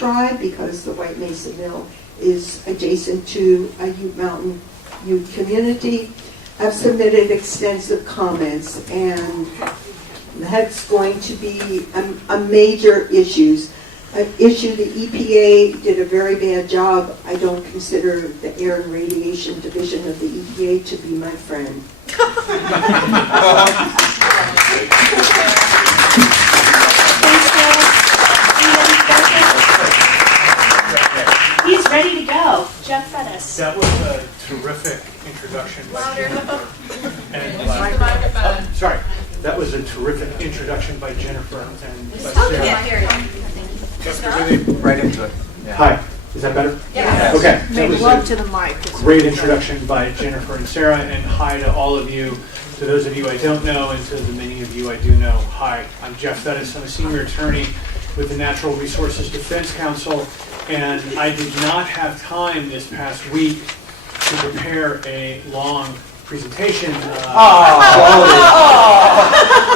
tribe, because the White Mesa Mill is adjacent to a Ute Mountain Ute community, have submitted extensive comments, and that's going to be a major issue. The EPA did a very bad job. I don't consider the Air and Radiation Division of the EPA to be my friend. He's ready to go. Jeff Fettis. That was a terrific introduction. Louder. Sorry, that was a terrific introduction by Jennifer and by Sarah. Yeah, here you go. Right into it. Yeah. Hi, is that better? Yeah. Okay. Make love to the mic. Great introduction by Jennifer and Sarah, and hi to all of you. To those of you I don't know, and to the many of you I do know, hi. I'm Jeff Fettis. I'm a senior attorney with the Natural Resources Defense Council, and I did not have time this past week to prepare a long presentation.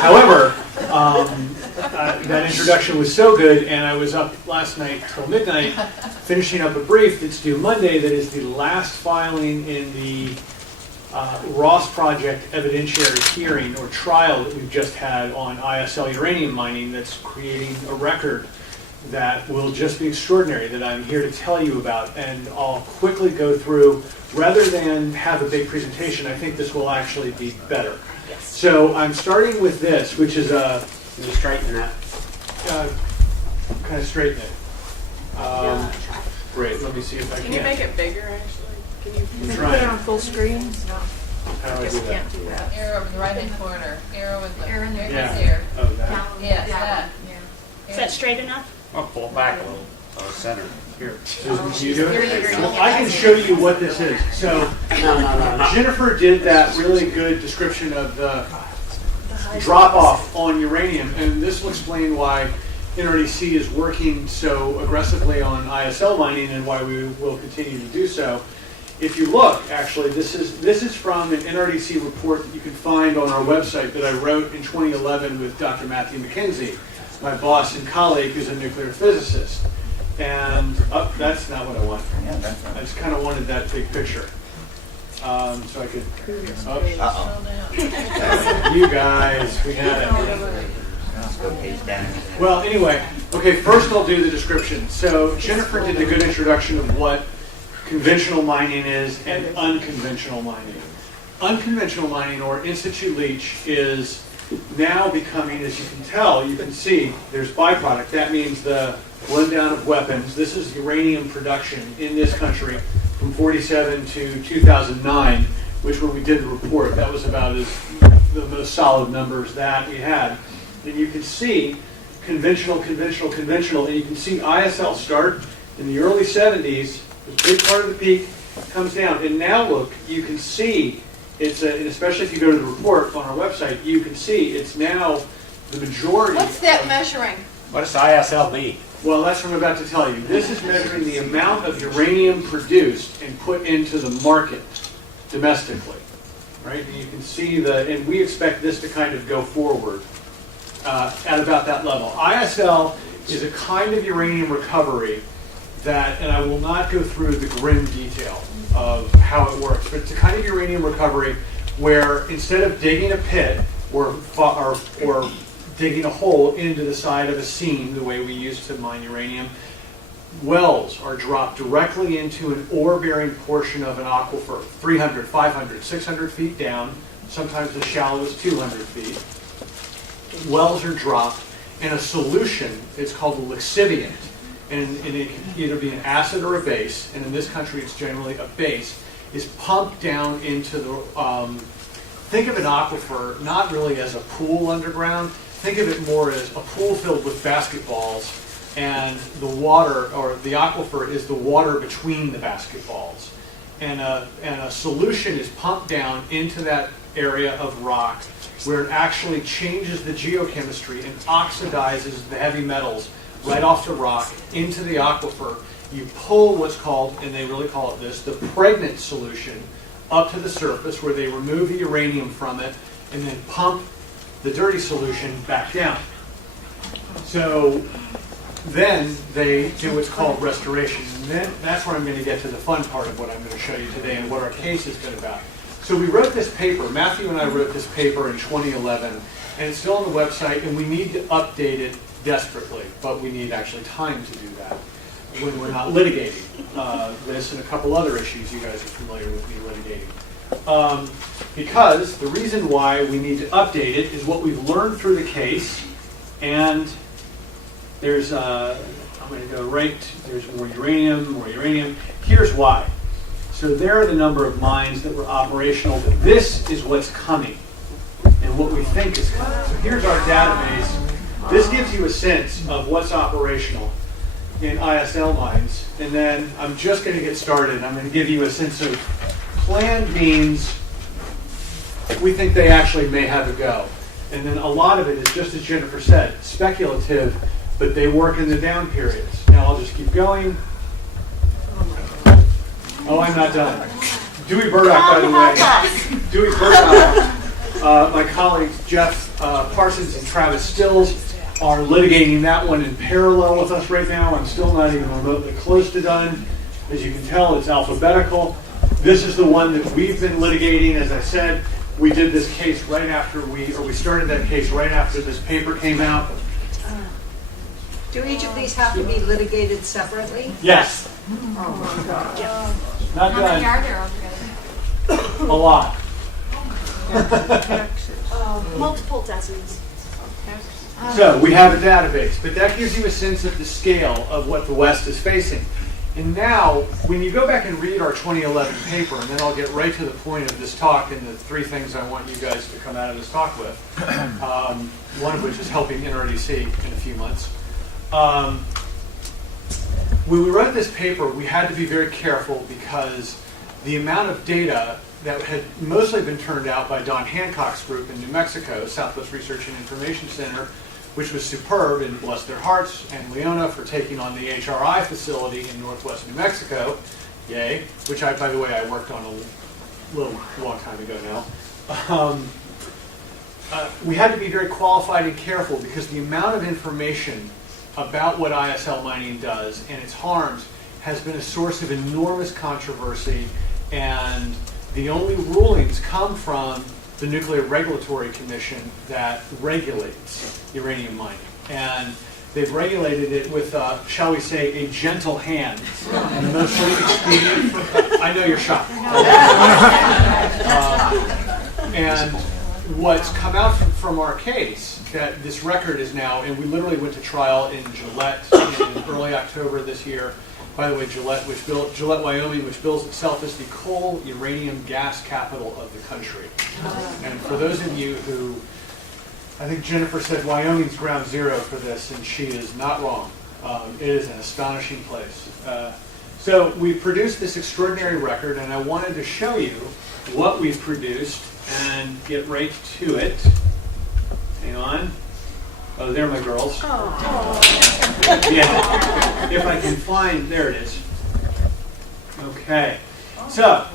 However, that introduction was so good, and I was up last night till midnight finishing up a brief that's due Monday that is the last filing in the Ross Project evidentiary hearing or trial that we've just had on ISL uranium mining that's creating a record that will just be extraordinary, that I'm here to tell you about. And I'll quickly go through, rather than have a big presentation, I think this will actually be better. Yes. So I'm starting with this, which is a... Can you straighten that? Kind of straighten it. Great, let me see if I can. Can you make it bigger, actually? Can you Put trying. it on full screen? No, How do I guess do you that? can't do that. arrow over the right-hand corner? Arrow in the Arrow in the- Yeah. here. Oh, that. Yes, that. Is that straight enough? I'll pull it back a little. Center. Here. Susan, can you do it? Well, I can show you what this is. So No. Jennifer did that really good description of the drop-off on uranium, and this will explain why NRDC is working so aggressively on ISL mining and why we will continue to do so. If you look, actually, this is from an NRDC report that you can find on our website that I wrote in 2011 with Dr. Matthew McKenzie, my boss and colleague who's a nuclear physicist. And that's not what I want. I just kind of wanted that big picture. So I could... You guys, we had it. Well, anyway, okay, first I'll do the description. So Jennifer did a good introduction of what conventional mining is and unconventional mining. Unconventional mining, or in-situ leach, is now becoming, as you can tell, you can see, there's byproduct. That means the blend down of weapons. This is uranium production in this country from 47 to 2009, which when we did the report, that was about the most solid numbers that we had. And you can see conventional, and you can see ISL start in the early 70s, this big part of the peak comes down. And now look, you can see, and especially if you go to the report on our website, you can see it's now the majority. What's that measuring? What does ISL be? Well, that's what I'm about to tell you. This is measuring the amount of uranium produced and put into the market domestically, right? And you can see and we expect this to kind of go forward at about that level. ISL is a kind of uranium recovery that, and I will not go through the grim detail of how it works, but it's a kind of uranium recovery where instead of digging a pit or digging a hole into the side of a seam the way we used to mine uranium, wells are dropped directly into an ore-bearing portion of an aquifer, 300, 500, 600 feet down, sometimes as shallow as 200 feet. Wells are dropped, and a solution, it's called a lixiviant, and it can either be an acid or a base, and in this country it's generally a base, is pumped down into the, think of an aquifer not really as a pool underground, think of it more as a pool filled with basketballs, and the water, or the aquifer, is the water between the basketballs. And a solution is pumped down into that area of rock where it actually changes the geochemistry and oxidizes the heavy metals right off the rock into the aquifer. You pull what's called, and they really call it this, the pregnant solution up to the surface where they remove the uranium from it and then pump the dirty solution back down. So then they do what's called restoration. And then that's where I'm going to get to the fun part of what I'm going to show you today and what our case has been about. So we wrote this paper, Matthew and I wrote this paper in 2011, and it's still on the website, and we need to update it desperately, but we need actually time to do that when we're not litigating this and a couple other issues you guys are familiar with me litigating. Because the reason why we need to update it is what we've learned through the case, and there's, I'm going to go right, there's more uranium. Here's why. So there are the number of mines that were operational, but this is what's coming and what we think is coming. So here's our database. This gives you a sense of what's operational in ISL mines. And then I'm just going to get started. I'm going to give you a sense of planned means we think they actually may have a go. And then a lot of it is, just as Jennifer said, speculative, but they work in the down periods. Now I'll just keep going. Oh, I'm not done. Dewey Burdock, by the way. Dewey Burdock, my colleagues Jeff Parsons and Travis Stills are litigating that one in parallel with us right now. I'm still not even remotely close to done. As you can tell, it's alphabetical. This is the one that we've been litigating. As I said, we did this case right after we started that case right after this paper came out. Do each of these have to be litigated separately? Yes. Oh my God. Not How many done. are there altogether? A lot. Multiple dozens. So we have a database, but that gives you a sense of the scale of what the West is facing. And now, when you go back and read our 2011 paper, and then I'll get right to the point of this talk and the three things I want you guys to come out of this talk with, one of which is helping NRDC in a few months. When we wrote this paper, we had to be very careful because the amount of data that had mostly been turned out by Don Hancock's group in New Mexico, Southwest Research and Information Center, which was superb, and bless their hearts, and Leona for taking on the HRI facility in northwest New Mexico, yay, which I, by the way, I worked on a long time ago now. We had to be very qualified and careful because the amount of information about what ISL mining does and its harms has been a source of enormous controversy, and the only rulings come from the Nuclear Regulatory Commission that regulates uranium mining. And they've regulated it with, shall we say, a gentle hand. And mostly expedient. I know you're shocked. And what's come out from our case, that this record is now, and we literally went to trial in Gillette in early October this year. By the way, Gillette, Wyoming, which bills itself as the coal uranium gas capital of the country. And for those of you who, I think Jennifer said Wyoming's ground zero for this, and she is not wrong. It is an astonishing place. So we produced this extraordinary record, and I wanted to show you what we've produced and get right to it. Hang on. Oh, there are my girls. Yeah. If I can find, there it is. Okay. So,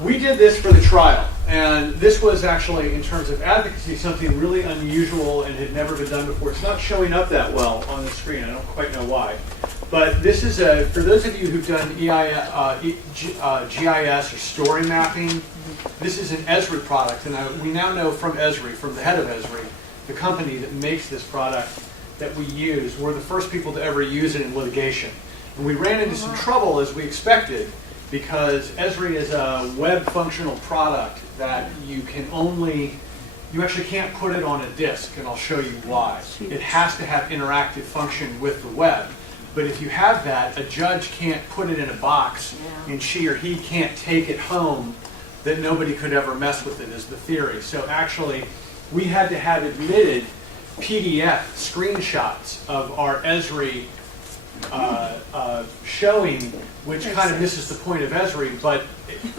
we did this for the trial. And this was actually, in terms of advocacy, something really unusual and had never been done before. It's not showing up that well on the screen. I don't quite know why. But this is for those of you who've done GIS or story mapping, this is an Esri product. And we now know from Esri, from the head of Esri, the company that makes this product that we use, we're the first people to ever use it in litigation. And we ran into some trouble, as we expected, because Esri is a web functional product that you actually can't put it on a disk, and I'll show you why. It has to have interactive function with the web. But if you have that, a judge can't put it in a box, and she or he can't take it home, that nobody could ever mess with it, is the theory. So actually, we had to have admitted PDF screenshots of our Esri showing, which kind of misses the point of Esri, but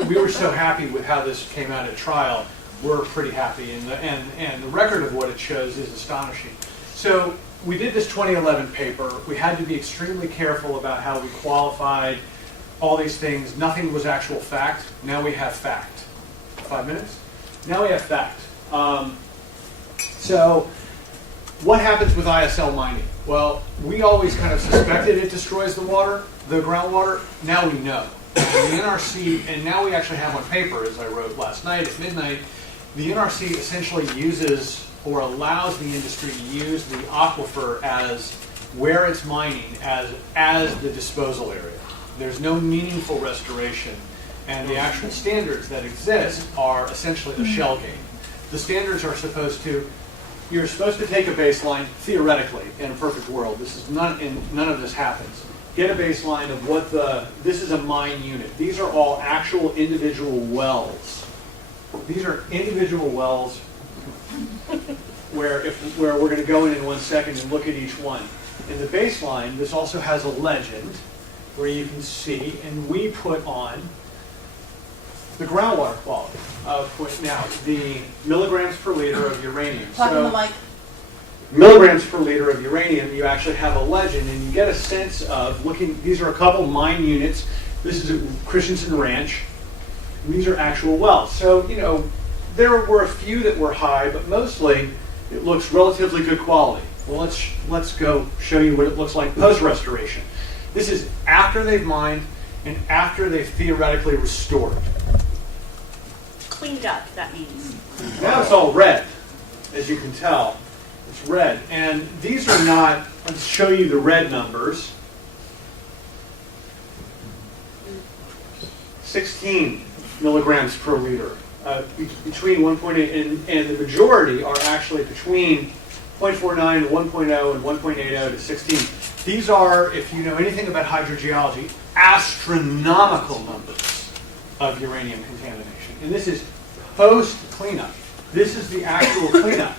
we were so happy with how this came out at trial, we're pretty happy, and the record of what it shows is astonishing. So we did this 2011 paper. We had to be extremely careful about how we qualified all these things. Nothing was actual fact. Now we have fact. 5 minutes? Now we have fact. So what happens with ISL mining? Well, we always kind of suspected it destroys the water, the groundwater. Now we know. And the NRC, and now we actually have on paper, as I wrote last night at midnight, the NRC essentially uses or allows the industry to use the aquifer as where it's mining as the disposal area. There's no meaningful restoration, and the actual standards that exist are essentially a shell game. The standards are you're supposed to take a baseline, theoretically, in a perfect world. None of this happens. Get a baseline of this is a mine unit. These are all actual individual wells. These are individual wells where we're going to go in 1 second and look at each one. In the baseline, this also has a legend where you can see, and we put on the groundwater quality of now the milligrams per liter of uranium. Talk in the mic. Milligrams per liter of uranium, you actually have a legend, and you get a sense of looking. These are a couple mine units. This is a Christensen Ranch. These are actual wells. So, there were a few that were high, but mostly it looks relatively good quality. Well, let's go show you what it looks like post-restoration. This is after they've mined and after they've theoretically restored. Cleaned up, that means. Now it's all red, as you can tell. It's red. And these are not, let's show you the red numbers. 16 milligrams per liter. Between 1.8 and the majority are actually between 0.49 and 1.0 and 1.80 to 16. These are, if you know anything about hydrogeology, astronomical numbers of uranium contamination. And this is post-cleanup. This is the actual cleanup.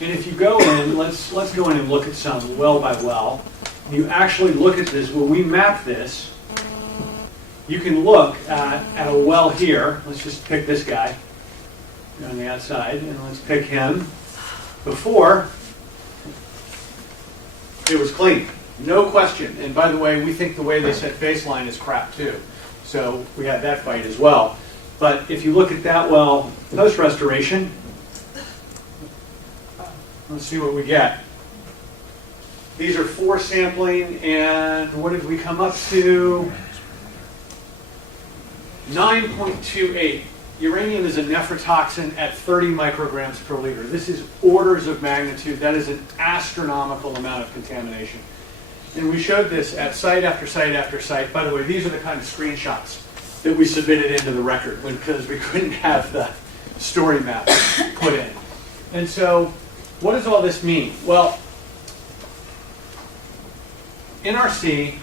And if you go in, let's go in and look at some well by well. You actually look at this. When we map this, you can look at a well here. Let's just pick this guy on the outside, and let's pick him. Before, it was clean. No question. And by the way, we think the way they set baseline is crap too. So we had that fight as well. But if you look at that well post-restoration, let's see what we get. These are 4 sampling, and what did we come up to? 9.28. Uranium is a nephrotoxin at 30 micrograms per liter. This is orders of magnitude. That is an astronomical amount of contamination. And we showed this at site after site after site. By the way, these are the kind of screenshots that we submitted into the record because we couldn't have the story map put in. And so, what does all this mean? Well, NRC,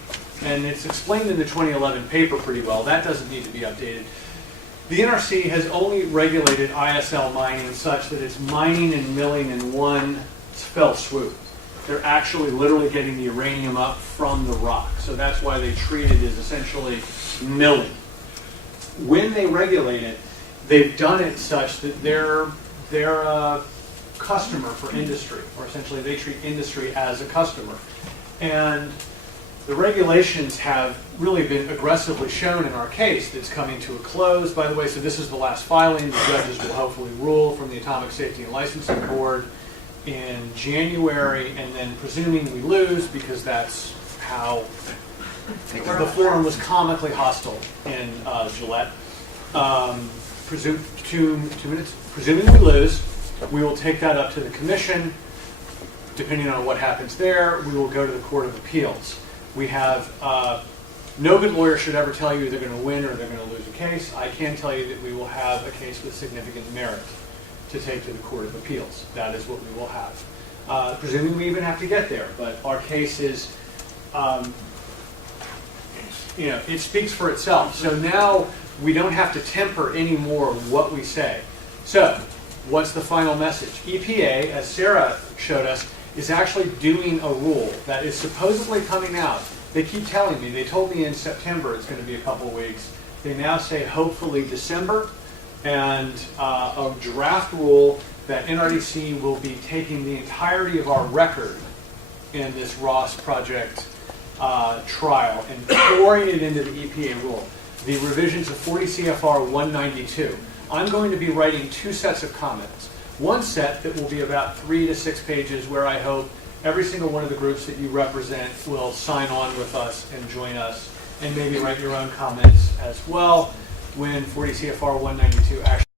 and it's explained in the 2011 paper pretty well, that doesn't need to be updated. The NRC has only regulated ISL mining such that it's mining and milling in one fell swoop. They're actually literally getting the uranium up from the rock. So that's why they treat it as essentially milling. When they regulate it, they've done it such that they're a customer for industry, or essentially they treat industry as a customer. And the regulations have really been aggressively shown in our case that's coming to a close. By the way, so this is the last filing. The judges will hopefully rule from the Atomic Safety and Licensing Board in January, and then presuming we lose, because that's how the forum was comically hostile in Gillette. Presuming we lose, we will take that up to the commission. Depending on what happens there, we will go to the Court of Appeals. We have no good lawyer should ever tell you they're going to win or they're going to lose a case. I can tell you that we will have a case with significant merit to take to the Court of Appeals. That is what we will have. Presuming we even have to get there, but our case is, it speaks for itself. So now we don't have to temper any more what we say. So, what's the final message? EPA, as Sarah showed us, is actually doing a rule that is supposedly coming out. They keep telling me, they told me in September it's going to be a couple of weeks. They now say hopefully December, and a draft rule that NRDC will be taking the entirety of our record in this Ross project trial and pouring it into the EPA rule. The revisions of 40 CFR 192. I'm going to be writing 2 sets of comments. one set that will be about 3 to 6 pages where I hope every single one of the groups that you represent will sign on with us and join us and maybe write your own comments as well when 40 CFR 192 actually